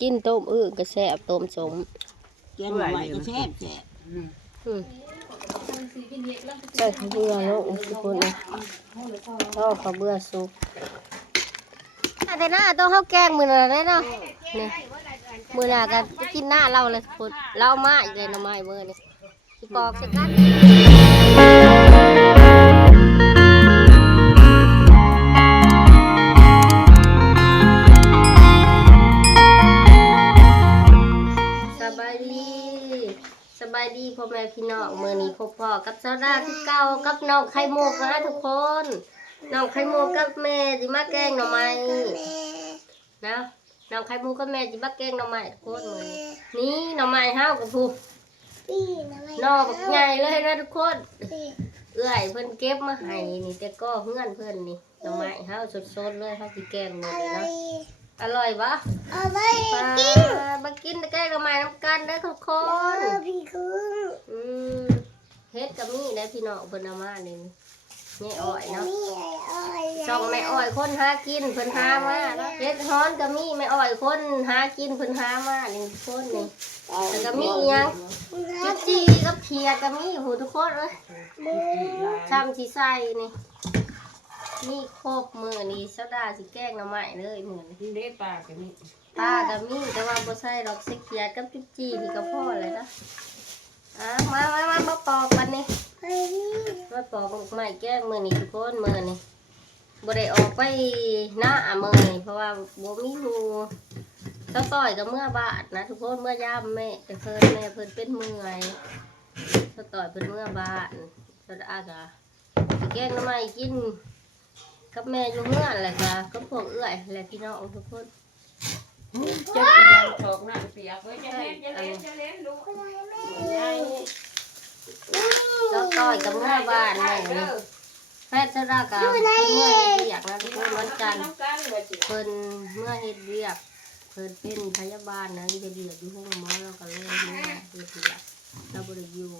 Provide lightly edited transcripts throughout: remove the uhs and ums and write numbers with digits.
กินต้มกระแซ่บต้มสมแกงหน่อไม้ก็แซ่บใส่ข้าวเบื่อแล้วทุกคนเลยข้าวเบื่อสุกแต่หน้าต้องข้าวแกงมือน่ะได้เนาะนี่มือน่ะกันกินหน้าเราเลยทุกคนเรามาอีกเลยน้ำไม้มือนี่สิปอกใส่กันสบายดีพ่อแม่พี่น้องมือนี้พบพ่อกับเจ้าดาที่เก่ากับน้องไข่มุกนะทุกคนน้องไข่มุกกับแม่จิมาแกงหน่อไม้นะน้องไข่มุกกับแม่จิมาแกงหน่อไม้ทุกคนมือนี้หน่อไม้ห้าวกับผู้น้องใหญ่เลยนะทุกคนเอื้อยเพิ่นเก็บมาให้นี่แต่ก็เพื่อนเพิ่นนี่หน่อไม้ห้าวสดๆเลยเขาสิแกงมือนี้นะอร่อยปะอร่อยมากินแกงหน่อไม้น้ำกันได้ทุกคนเฮ็ดกับมี่ได้พี่น้องเพิ่นเอามานี่แม่อ้อยเนาะช่องแม่อ้อยคนหากินเพิ่นหามาเฮ็ดฮ้อนกับมี่แม่อ้อยคนหากินเพิ่นหามานี่ทุกคนนี่แล้วก็มียังจีกับเขียดกับมี่หูทุกคนเลยซ้ำสิใส่นี่มีครบมือนี่ซาดาสิแกงหน่อไม้เลยมื้อนี้เด้ปลากับมี่แต่ว่าบ่ใส่ดอกใส่เขียดกับจีนี่ก็พอเลยนะมาปอกกันนี่มาปอกไม้แก้มือนี่ทุกคนมือนี่บ่ได้ออกไปหน้ามือนี่เพราะว่าบ่มีหมู่ก็ต่อยกับเมื่อบาดนะทุกคนเมื่อย่ามแม่เพิ่นเป็นเมื่อยก็ต่อยเพิ่นเมื่อบาดก็อากะแกงน้ำไม้กินกับแม่อยู่เมื่อแหละค่ะก็พวกเอื้อยและพี่น้องทุกคนจะกินยังถอกหน้าเปียกไว้จะเล่นดูก็ต่อยกับเมื่อบาดแม่แพทย์ชรากับเมื่อเฮ็ดเรียกนะทุกคนวันจันทร์เพิ่นเมื่อเฮ็ดเรียกเพิ่นเป็นพยาบาลนะเฮ็ดเรียกอยู่ห้องหมอแล้วก็เลยเมื่อเฮ็ดเรียกเราบ่ได้อยู่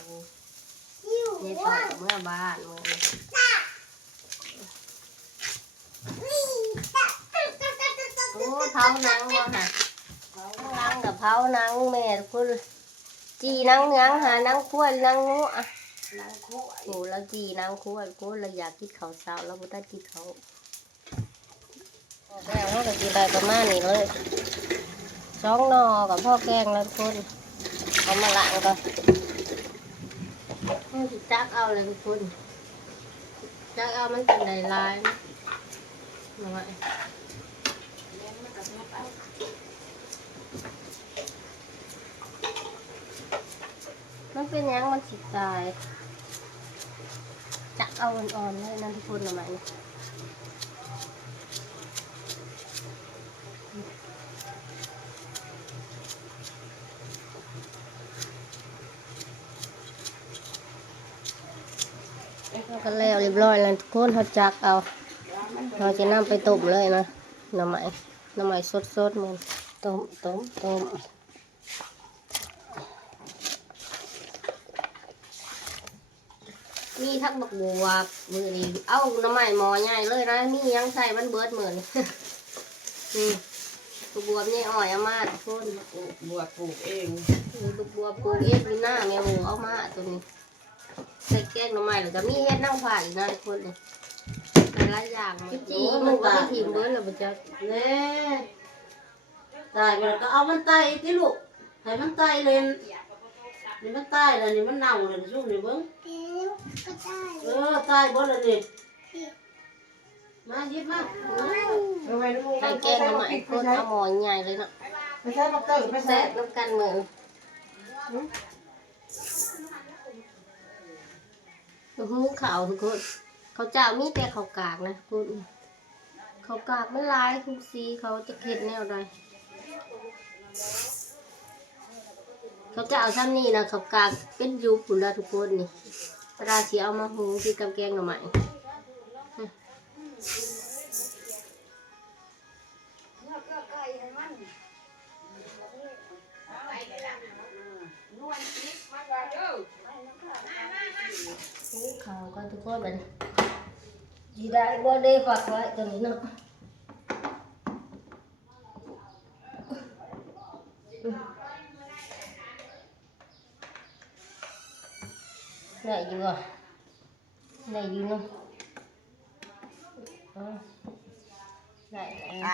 เนี่ยต่อยกับเมื่อบาดเมื่อโอ้เผาหนังบ่ค่ะเผาหนังกับเผาหนังแม่ทุกคนจีหนังยังหาหนังขั้วหนังงูอ่ะโอ้แล้วจีหนังขั้วกูเราอยากกินข้าวเช้าเราไม่ได้กินข้าวแกงเขาก็กินได้ประมาณนี้เลย2 หน่อกับพ่อแกงแล้วทุกคนเอามาล้างก่อนจักเอาเลยทุกคนจักเอามันเป็นลายๆนะมาไว้มันเป็นยังมันสิตายจักเอาอ่อนๆเลยนั่นทุกคนทำไมก็แล้วเรียบร้อยแล้วทุกคนเขาจักเอาเราจะนำไปต้มเลยนะน้ำใหม่สดๆมันต้มมีทักบักบัวมือนี่เอาน้ำใหม่หมอใหญ่เลยนะมียังใส่มันเบิดเหมือนบัวนี่อ่อยเอามาทุกคนบัวปลูกเองบัวปลูกเองมีหน้าแมวเอามาตัวนี้ใส่แกงน้ำใหม่แล้วก็มีเฮ็ดนั่งผ่านนะทุกคนเลยหลายอย่างจีมันก็ไม่ถิ่มเบิดแล้วมันจะเน่ตายไปแล้วก็เอามันไตที่ลูกให้มันไตเลยนี่มันไตแล้วนี่มันเน่าเลยช่วงนี้เบิ้งตายบ่แล้วนี่มาหยิบมาใส่แกงน้ำใหม่คนเอาหมอใหญ่เลยเนาะไม่ใช่บักเตอร์ไม่ใช่แซ่บน้ำกันเหมือนหูขาวทุกคนเขาเจ้ามีแต่เขากากนะคุณเขากากไม่ลายทุกสีเขาจะเข็ดแนวใดเขาจะเอาซ้ำนี่นะเขากากเป็นยูปุ่นละทุกคนนี่ราชีเอามาหุงที่กับแกงหน่อไม้เขาก็ทุกคนแบบจีได้บ่ได้ฝากไว้ตัวนี้เนาะ ได้อยู่อ่ะได้อยู่เนาะ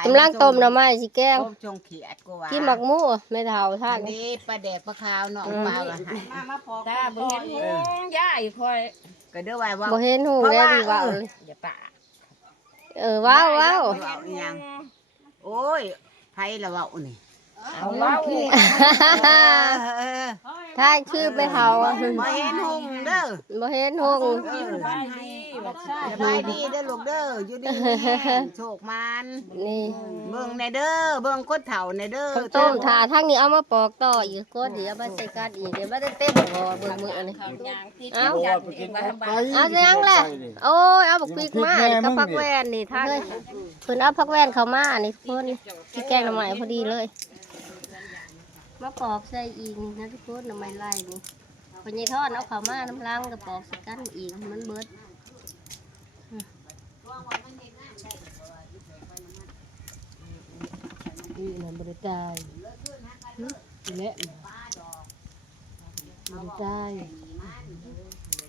กำลังต้มหน่อไม้สิแกง ต้มจงเขียดกูว่า กินหมักหมูไม่เท่าท่า อัน น นี้ปลาแดกปลาขาวเนาะปลาละหาย มาพอ ตาบ่เห็นหงย่ายคอย ก็เด้อว่าว่า บ่เห็นหูแล้วดีว่าเลย อย่าปะ ว้าวว้าว เว้าอีหยังโอ้ยไผละเว้านี่ เอาเว้า เออ ท่านชื่อไม่เท่าอะ บ่เห็นหงเด้อ บ่เห็นหง สบายดีว่า สบายดีเด้อลูกเด้ออยู่ดีมีแรงโชคมัน นี่ เบิ่งในเด้อเบิ่งคนเฒ่าในเด้อ ข้าวต้มถาทั้งนี้เอามาปอกต่ออีกก็เดี๋ยวมาใส่กันอีกเดี๋ยวมาได้เต้นบ่เบิ่งมื้อนี่ เขายางที่จัดเองว่าทำบ้าน เอาเสียงแหละโอ้ยเอาบักพริกมานี่กับผักแวนนี่ท่านเพิ่นเอาผักแวนเข้ามานี่ทุกคนที่แกงหน่อไม้พอดีเลยมาปอกใส่อีกนี่นะทุกคนหน่อไม้ไล่นี่พญายทอดเอาเข้ามาน้ำล้างก็ปอกใส่กันอีกมันเบิดนี่มันบ่ได้ตายและบ่ได้ตาย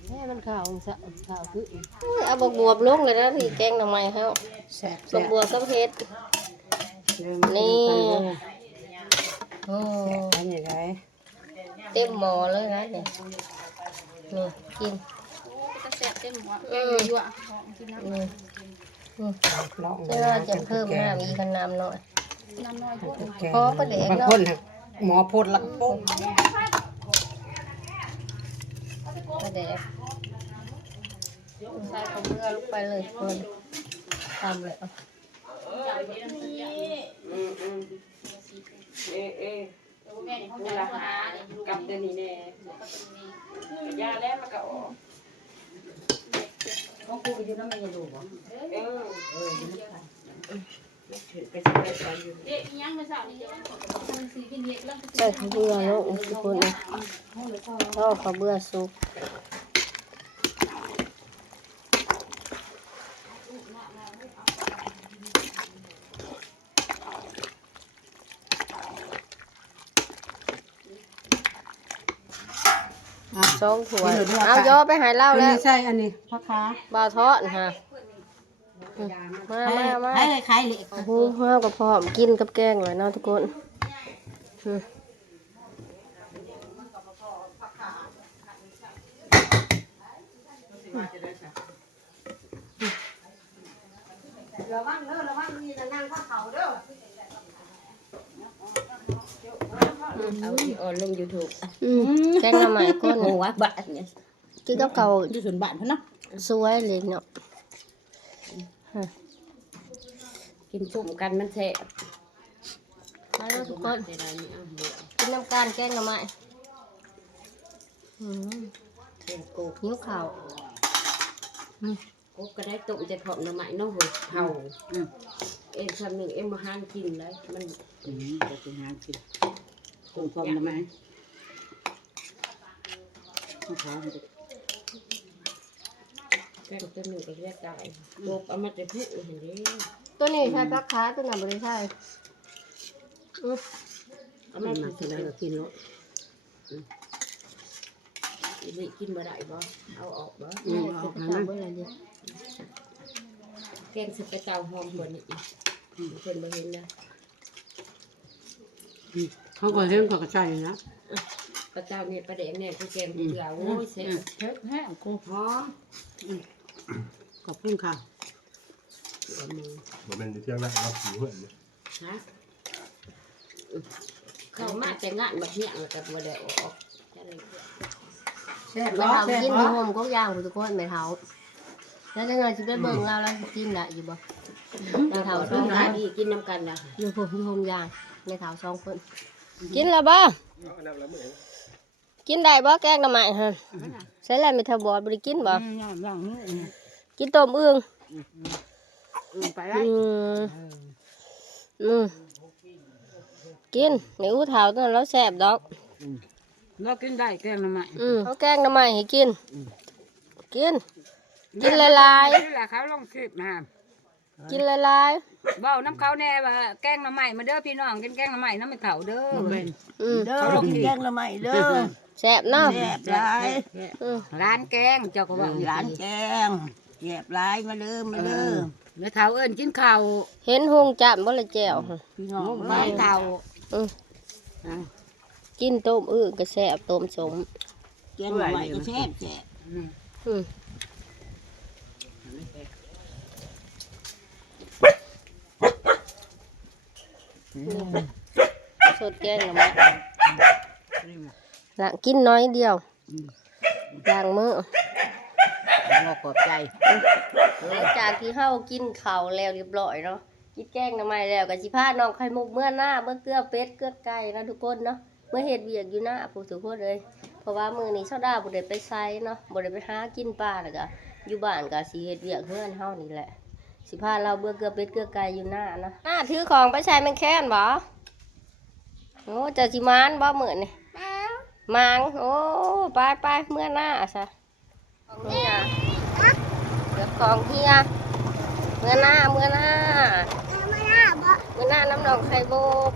แม่มันข่าวสะข่าวคือเอาบักบวบลงเลยนะที่แกงหน่อไม้เฮา แซ่บ บักบวบกับเห็ดนี่โอ้ อันนี้ได เต็มหม้อเลยนะเนี่ยนี่กิน ก็แซ่บเต็มหัว ยั่วนี่แล้วจะเพิ่มน้ำอีกน้ำหน่อย น้ำน้อยพวก พอก็เด็ก บาง เนาะ คนหมอพูดละปุ๊บ ก็เด็กใส่ข้าวเบื่อลงไปเลยคนทำเลยเอา กับเดี๋ยวนี้แน่ยาแล้วมันก็ออก ของกูไปอยู่นำมันยังดูบ่ เด็กยังไม่ทราบนี่จะมันสิกินเด็กแล้ว ใส่ข้าวเบื่อลงทุกคนเลยทอดข้าวเบื่อสุกสองถ้วยเอาย่อไปหายเหล้าแล้ว ใช่อันนี้พ่อค้า บ่าวทอดฮะมา ให้ขายเหล็ก โอ้โหห้าวกับพร้อมกินกับแกงเลยเนาะทุกคนระวังเด้อระวังมีแต่นางข้าวเขาเด้อ เอาที่ออนลง YouTube แกงหน่อไม้ก้น โอ้ว่าบาทเนี่ย กินกับเขาว อยู่ส่วนบ้านเพิ่นเนาะ สวยเลยเนาะ กินชุ่มกันมันแซ่บ มาแล้วทุกคนกินน้ำการแกงหน่อไม้หิวข้าว กบก็ได้ต้มจะเพาะหน่อไม้เนาะเฮ้ยเผาเอ็มคำหนึ่งเอ็มมาหานกินเลยมัน จะไปหากินต้มพร้อมได้ไหมข้าวเขา แกงตัวหนึ่งก็เรียกได้กบเอามาจะพุเห็นดิ ตัวนี้ใช้พักค้าตัวนั้นบริใช่ เอามากินแล้วกินแล้วนี่กินบ่ได้บ่เอาออกบ่ เอาไปจับไว้อะไรเดียว แกงใส่กระเจ้าหอมกว่านี้อีกเพิ่นบ่เห็นนะ เขาก็เลี้ยงกับกระจายนะ กระเจ้าเนี่ยปลาแดงเนี่ยคือแกงเกลือโอ้ยแซ่บ เผ็ดแห้งกู หอม ขอบคุณค่ะ เอามือ มันเป็นเที่ยงได้เราหิวเหมือนกัน ฮะเข้ามาแต่งานบักเนี่ยแล้วก็บ่ได้ออกจะได้ แซ่บ ไม่ ร้อ เท้า แซ่บ กิน ร้อ หอมก็ย่างทุกคนไม่เท้าแล้วจะเงินจะไปเบิ่งเราแล้วกินได้อยู่บ่ไม่เท้าส ต้ อ อง งค หาน ดีกินน้ำกันนะ อยู่ผมหอมย่างไม่เท้าสองคนกินแล้วบ่กินได้บ่แกงหน่อไม้ฮะใส่แล้วไม่เท่าบอดบ่ได้กินบ่ อย่างนี้ กินต้มอึ่ง ไปได้ กินนี่อู้เท้าตัวนั้นแล้วแซ่บดอก เรากินได้แกงหน่อไม้ เขาแกงหน่อไม้ให้กิน กินหลาย นี่แหละเขาลงคลิปนะ ๆกินหลาย เบ้าน้ำเขาแน่ว่าแกงหน่อไม้มาเด้อพี่น้องกินแกงหน่อไม้น้ำไม่เข่าเด้อ ๆ เขาลงคลิป แกงละไม้เด้อ แซ่บเนาะ แซ่บหลาย อืม ร้านแกงเจ้าก็ว่า ร้านแกงแซ่บหลายมาเด้อมาเด้อ เมื่อเท้าเอิ้นกินข้าว เห็นหุงจับบ่ละแจ่ว พี่น้อง มุก เอ้ ไม้ ย เท้า กินต้มอื้อก็แซ่บต้มสม แกงหน่อไม้ก็แซ่บแซ่บ อืมสดแกงหน่อไม้ละกินน้อยเดียวล้างมือ งอกขอบใจ หลังจากที่เฮากินข้าวแล้วเรียบร้อยเนาะกินแกงหน่อไม้แล้วก็สิพาน้องไข่มุกเมื่อหน้าเมื่อเกลือเป็ดเกลือไก่นะทุกคนเนาะเมื่อเฮ็ดเวียกอยู่หน้าผู้ทุกคนเลยเพราะว่ามื้อนี้เช้าดาบ่ได้ไปไสเนาะบ่ได้ไปหากินปลาแล้วก็อยู่บ้านก็สิเฮ็ดเวียกเฮือนเฮานี่แหละสิพาเราเบื่อเกลือเป็ดเกลือไก่อยู่หน้าเนาะหน้าถือของไปใช้แม่งแค้นบ่โอ้เจ้าสิมานบ่มื้อนี่มางโอ้ไปเมื่อหน้าซะของเฮียเดี๋ยวของเฮียเมื่อหน้าน้ำหนองไข่มุก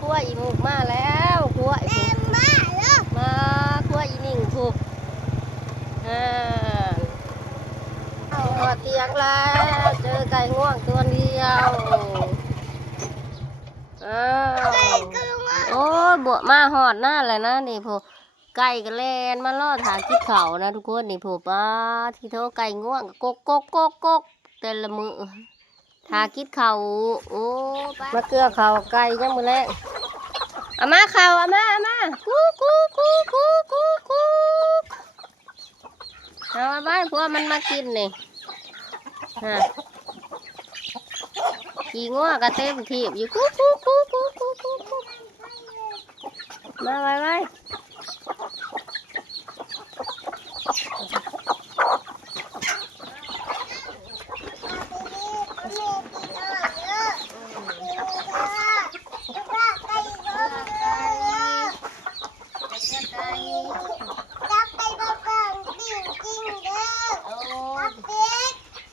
ครัวอีหมูกมาแล้วครัวอีหมูกมาครัวอีนิ่งถูกเอาเตียงแล้วเจอไก่ง่วงตัวเดียวโอ้ยบวมาหอดหน้าเลยนะนี่พวกไก่กระเลนมาล่อถากิดเขานะทุกคนนี่พวกป้าที่เท่าไก่ง่วงกกแต่ละมือถากิดเขาโอ้มาเกลือเขาไก่ยังมือแรกเอามาเขาเอามากูเอามาบ้านพวกมันมากินนี่ฮะขี่ง่วงกระเต็มทีบอยู่กูมาไว้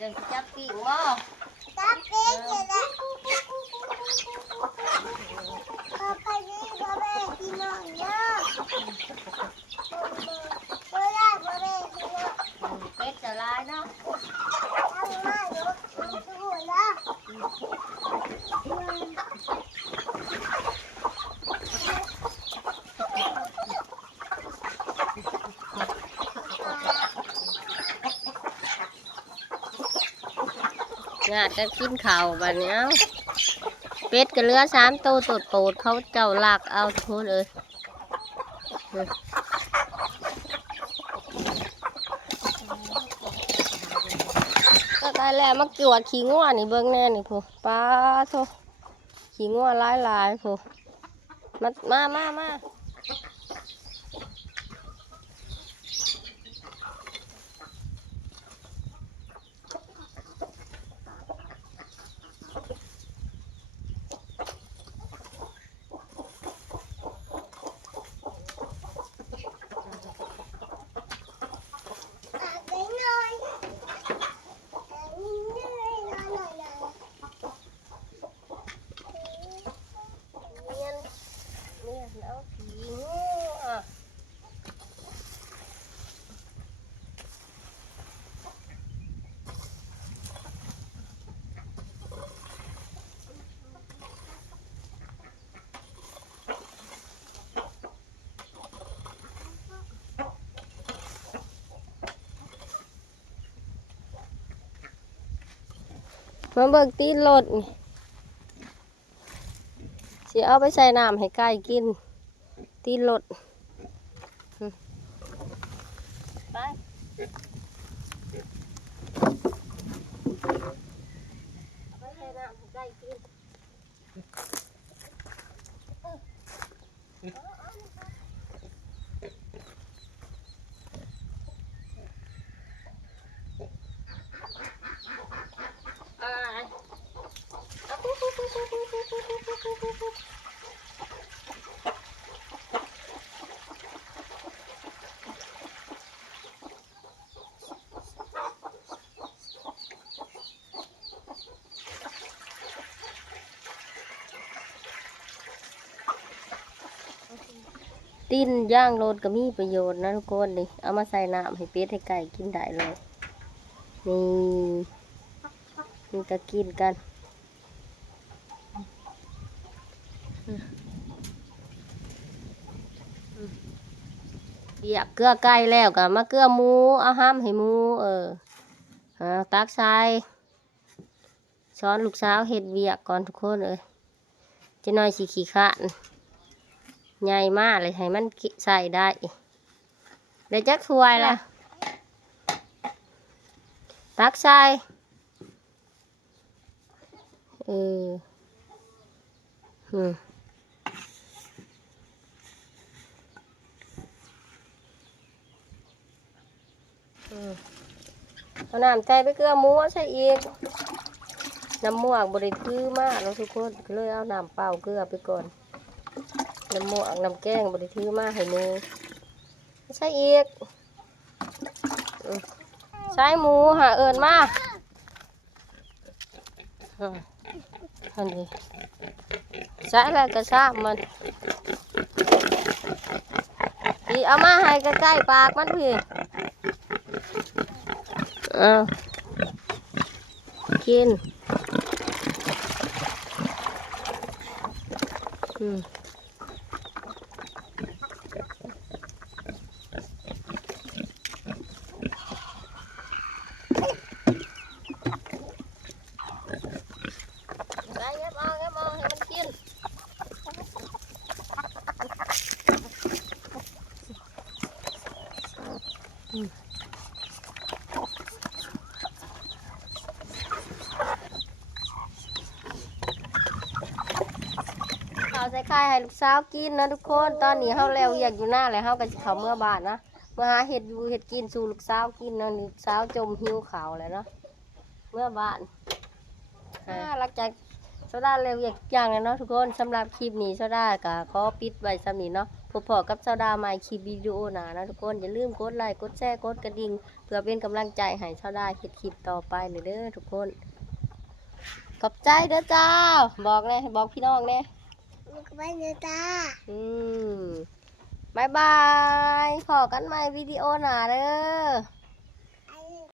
จะจับปีกบ่เป็ดจะลายเนาะงาจะกินข้าวแบบนี้เป็ดก็เหลือ3 ตัวตดโปดเขาเจ้าลากเอาทุกคนเลยก็ตายแล้วมาเกี่ยวขี้งัวนี่เบิ้งแน่นี่พูป้าโธ่ขี้งัวหลายพูมาแล้วขี้งัวมาเบิกตีนรถสิเอาไปใส่น้ำให้ไก่กินตีนรถไปเอาไปใส่น้ำให้ไก่กิน ติ้นย่างโรดก็มีประโยชน์นะทุกคนนี่เอามาใส่น้ำให้เป็ดให้ไก่กินได้เลยนี่นี่ก็กินกันเบียกเกลือไก่แล้วก็มาเกลือหมูเอาห้ามให้หมูตักใส่ช้อนลูกสาวเห็ดเบียกก่อนทุกคนจะน้อยสิขี้ขะใหญ่มากเลยให้มันใส่ได้เดี๋ยวจักถ้วยละตักใส่เอาน้ำใจไปเกลือหมูใส่อีกน้ำม่วงบริทือมากแล้วทุกคนก็เลยเอาน้ำเปล่าเกลือไปก่อนน้ำม่วงน้ำแกงบริทือมากให้มือใส่อีกใส่หมูหาเอิญมาอันนี้ใส่แล้วก็ซาบมันอีเอามาให้ใกล้ๆปากมันพี่กินไปเก็บเอาให้มันกินเอาใส่ไข่ให้ลูกสาวกินนะทุกคนตอนนี้เขาแล้วอยากอยู่หน้าเลยเขาก็จะเขาเมื่อบานนะเมื่อหาเห็ดอยู่เห็ดกินสู่ลูกสาวกินนะลูกสาวจมหิวเขาเลยเนาะเมื่อบานหลังจากโซดาเร็วอย่างเลยเนาะทุกคนสำหรับคลิปนี้โซดาก็ขอปิดไว้สำนี้เนาะพบกับโซดาใหม่คลิปวิดีโอหน้านะทุกคนอย่าลืมกดไลค์กดแชร์กดกระดิ่งเพื่อเป็นกำลังใจให้โซดาเห็ดคลิปต่อไปเด้อทุกคนขอบใจเด้อจ้าบอกเลยบอกพี่น้องเนี่ยบายบายพอกันใหม่วิดีโอหน้าเด้อ